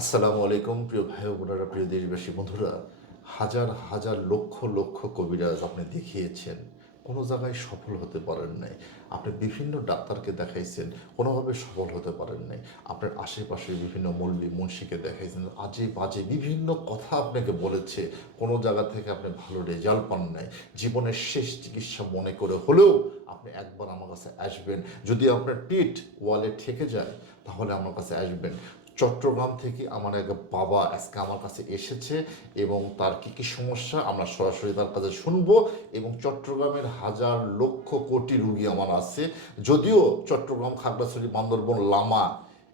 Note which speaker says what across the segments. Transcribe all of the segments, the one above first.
Speaker 1: আসসালামু আলাইকুম, প্রিয় ভাই বোনেরা, প্রিয় দেশবাসী, বন্ধুরা। হাজার হাজার লক্ষ লক্ষ কবিরাজ আপনি দেখিয়েছেন। কোনো জায়গায় সফল হতে পারেন নাই। আপনি বিভিন্ন ডাক্তারকে দেখাইছেন, কোনোভাবে সফল হতে পারেন নাই। আপনার আশেপাশে বিভিন্ন মল্লী মুন্সিকে দেখাইছেন আজে বাজে বিভিন্ন কথা আপনাকে বলেছে। কোনো জায়গা থেকে আপনি ভালো রেজাল্ট পান নাই। জীবনের শেষ চিকিৎসা মনে করে হলেও আপনি একবার আমার কাছে আসবেন। যদি আপনার পিঠ ওয়ালে ঠেকে যায়, তাহলে আমার কাছে আসবেন। চট্টগ্রাম থেকে আমার এক বাবা আজকে আমার কাছে এসেছে এবং তার কি কি সমস্যা আমরা সরাসরি তার কাছে শুনব এবং চট্টগ্রামের হাজার লক্ষ কোটি রুগী আমার আছে। যদিও চট্টগ্রাম খাগড়াছড়ি, বান্দরবন, লামা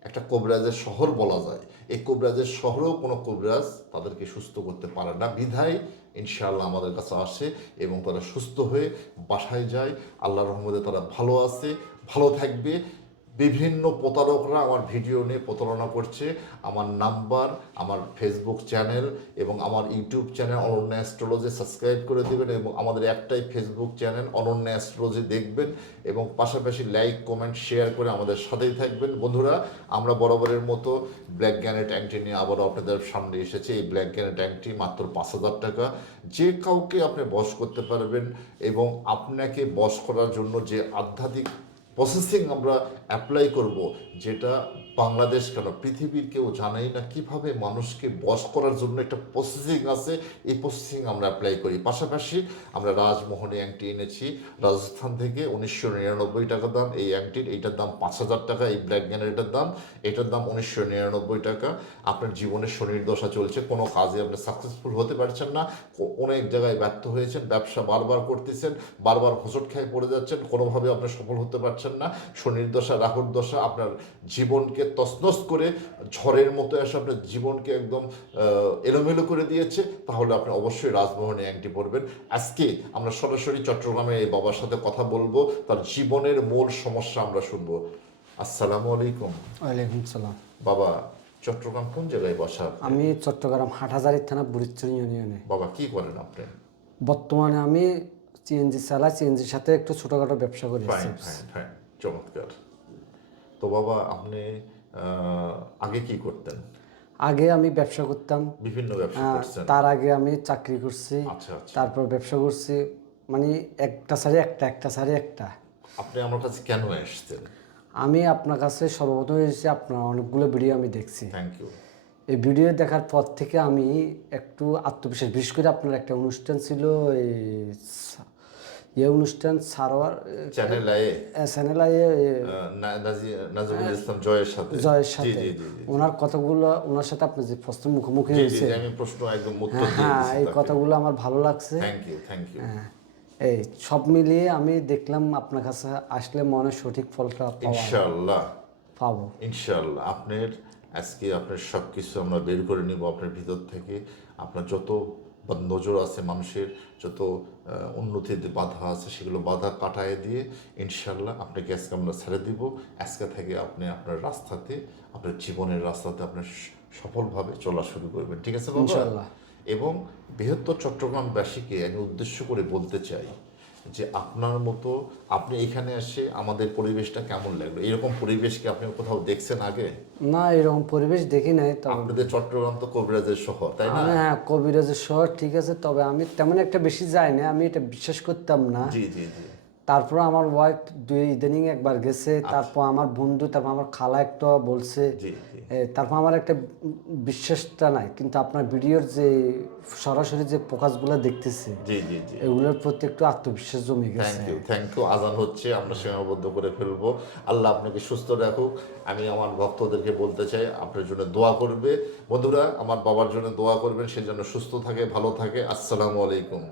Speaker 1: একটা কবিরাজের শহর বলা যায়। এই কবিরাজের শহরেও কোনো কবিরাজ তাদেরকে সুস্থ করতে পারে না। বিধায় ইনশাআল্লাহ আমাদের কাছে আসে এবং তারা সুস্থ হয়ে বাসায় যায়। আল্লাহর রহমতে তারা ভালো আছে, ভালো থাকবে। বিভিন্ন প্রতারকরা আমার ভিডিও নিয়ে প্রতারণা করছে। আমার নাম্বার, আমার ফেসবুক চ্যানেল এবং আমার YouTube channel Ananya astrology subscribe করে দেবেন এবং আমাদের একটাই ফেসবুক চ্যানেল অনন্য অ্যাস্ট্রোলজি দেখবেন এবং পাশাপাশি লাইক কমেন্ট শেয়ার করে আমাদের সাথেই থাকবেন। বন্ধুরা, আমরা বরাবরের মতো ব্ল্যাক গ্যানেট ট্যাঙ্কটি নিয়ে আবারও আপনাদের সামনে এসেছে। এই ব্ল্যাক গ্যানেট ট্যাঙ্কটি মাত্র পাঁচ হাজার টাকা। যে কাউকে আপনি বশ করতে পারবেন এবং আপনাকে বশ করার জন্য যে আধ্যাত্মিক প্রসেসিং আমরা অ্যাপ্লাই করব যেটা বাংলাদেশ কেন? পৃথিবীর কেউ জানেই না কীভাবে মানুষকে বস করার জন্য একটা প্রসেসিং আছে। এই প্রসেসিং আমরা অ্যাপ্লাই করি। পাশাপাশি আমরা রাজমোহনী অ্যাংটি এনেছি। রাজস্থান থেকে উনিশশো নিরানব্বই টাকা দাম। এই অ্যাংটির এইটার দাম পাঁচ হাজার টাকা। এই ব্ল্যাক গ্যানেটের দাম, এটার দাম উনিশশো নিরানব্বই টাকা। আপনার জীবনে শনির দশা চলছে। কোনো কাজে আপনি সাকসেসফুল হতে পারছেন না। অনেক জায়গায় ব্যর্থ হয়েছেন। ব্যবসা বারবার করতেছেন। বারবার হোঁচট খেয়ে পড়ে যাচ্ছেন। কোনোভাবে আপনি সফল হতে পারছেন না। শনির দশা, রাহুর দশা, আপনার জীবনকে তছনছ করে ঝড়ের মতো এসে আপনার জীবনকে একদম এলোমেলো করে দিয়েছে তাহলে আপনি অবশ্যই রাজমোহনী অ্যাংটি পরবেন আজকে আমরা সরাসরি চট্টগ্রামে এই বাবার সাথে কথা বলব তার জীবনের মূল সমস্যা আমরা শুনব। আসসালামু আলাইকুম।
Speaker 2: ওয়ালাইকুম সালাম।
Speaker 1: বাবা চট্টগ্রাম কোন জায়গায় বসা
Speaker 2: আমি চট্টগ্রাম হাটহাজারি থানা বুড়িচুর ইউনিয়নে।
Speaker 1: বাবা কি করেন আপনি?
Speaker 2: বর্তমানে আমি সিএনজি চালাই সিএনজির সাথে একটু ছোটখাটো ব্যবসা করি।
Speaker 1: চমৎকার। তো বাবা আপনি আগে কি করতেন?
Speaker 2: আগে আমি ব্যবসা করতাম।
Speaker 1: বিভিন্ন ব্যবসা
Speaker 2: তার আগে আমি চাকরি করছি।
Speaker 1: আচ্ছা আচ্ছা।
Speaker 2: তারপর ব্যবসা করছি। মানে একটা সারি একটা একটা সারি একটা।
Speaker 1: আপনি আমার কাছে কেন এসেছেন?
Speaker 2: আমি আপনার কাছে সর্বপ্রথম এসেছি আপনার অনেকগুলো ভিডিও আমি দেখছি।
Speaker 1: থ্যাংক ইউ
Speaker 2: এই ভিডিও দেখার পর থেকে আমি একটু আত্মবিশ্বাস বিশেষ করে আপনার একটা অনুষ্ঠান ছিল এই অনুষ্ঠান সারোয়ার
Speaker 1: চ্যানেল আয়ে
Speaker 2: চ্যানেল
Speaker 1: নাজিবুল ইসলাম জয়ের সাথে।
Speaker 2: জয়ের সাথে। ওনার কথাগুলো ওনার সাথে আপনি যে প্রশ্ন মুখোমুখি হয়েছে।
Speaker 1: আমি প্রশ্ন একদম উত্তর
Speaker 2: হ্যাঁ এই কথাগুলো আমার ভালো লাগছে।
Speaker 1: থ্যাংক ইউ থ্যাংক ইউ
Speaker 2: এই সব মিলিয়ে আমি দেখলাম আপনার কাছে আসলে মনে সঠিক ফলটা পাওয়া
Speaker 1: ইনশাআল্লাহ।
Speaker 2: পাবো।
Speaker 1: ইনশাআল্লাহ। আপনার আজকে আপনার সব কিছু আমরা বের করে নিব আপনার ভিতর থেকে। আপনার যত বা- নজর আছে মানুষের যত উন্নতির উন্নতিতে বাধা আছে সেগুলো বাধা কাটায় দিয়ে ইনশাল্লাহ আপনাকে আজকে আমরা ছেড়ে দিব। আজকে থেকে আপনি আপনার রাস্তাতে আপনার জীবনের রাস্তাতে আপনার সফলভাবে চলা শুরু করবেন। ঠিক আছে বাবা? এবং বৃহত্তর চট্টগ্রামবাসীকে আমি উদ্দেশ্য করে বলতে চাই যে আপনার মতো আপনি এখানে এসে আমাদের পরিবেশটা কেমন লাগল? এরকম পরিবেশ কি আপনি কোথাও দেখছেন আগে?
Speaker 2: না এরকম পরিবেশ দেখি নাই তবে
Speaker 1: আপনাদের চট্টগ্রাম তো কবিরাজের শহর তাই না?
Speaker 2: হ্যাঁ কবিরাজের শহর ঠিক আছে তবে আমি তেমন একটা বেশি যাই না আমি এটা বিশ্বাস করতাম না।
Speaker 1: জি জি জি।
Speaker 2: তারপর আমার ওয়াইফ দুই ইদানিং একবার গেছে তারপর আমার বন্ধু তারপর আমার খালা একটা বলছে তারপর আমার একটা বিশ্বাসটা নাই কিন্তু আপনার ভিডিওর যে সরাসরি যে প্রকাশগুলো দেখতেছি
Speaker 1: জি জি জি।
Speaker 2: এগুলোর প্রতি একটু আত্মবিশ্বাস জমে গেছে।
Speaker 1: থ্যাংক ইউ থ্যাংক ইউ আজান হচ্ছে আমরা সীমাবদ্ধ করে ফেলব। আল্লাহ আপনাকে সুস্থ রাখুক। আমি আমার ভক্তদেরকে বলতে চাই আপনার জন্য দোয়া করবে। বন্ধুরা আমার বাবার জন্য দোয়া করবেন সে যেন সুস্থ থাকে ভালো থাকে। আসসালামু আলাইকুম।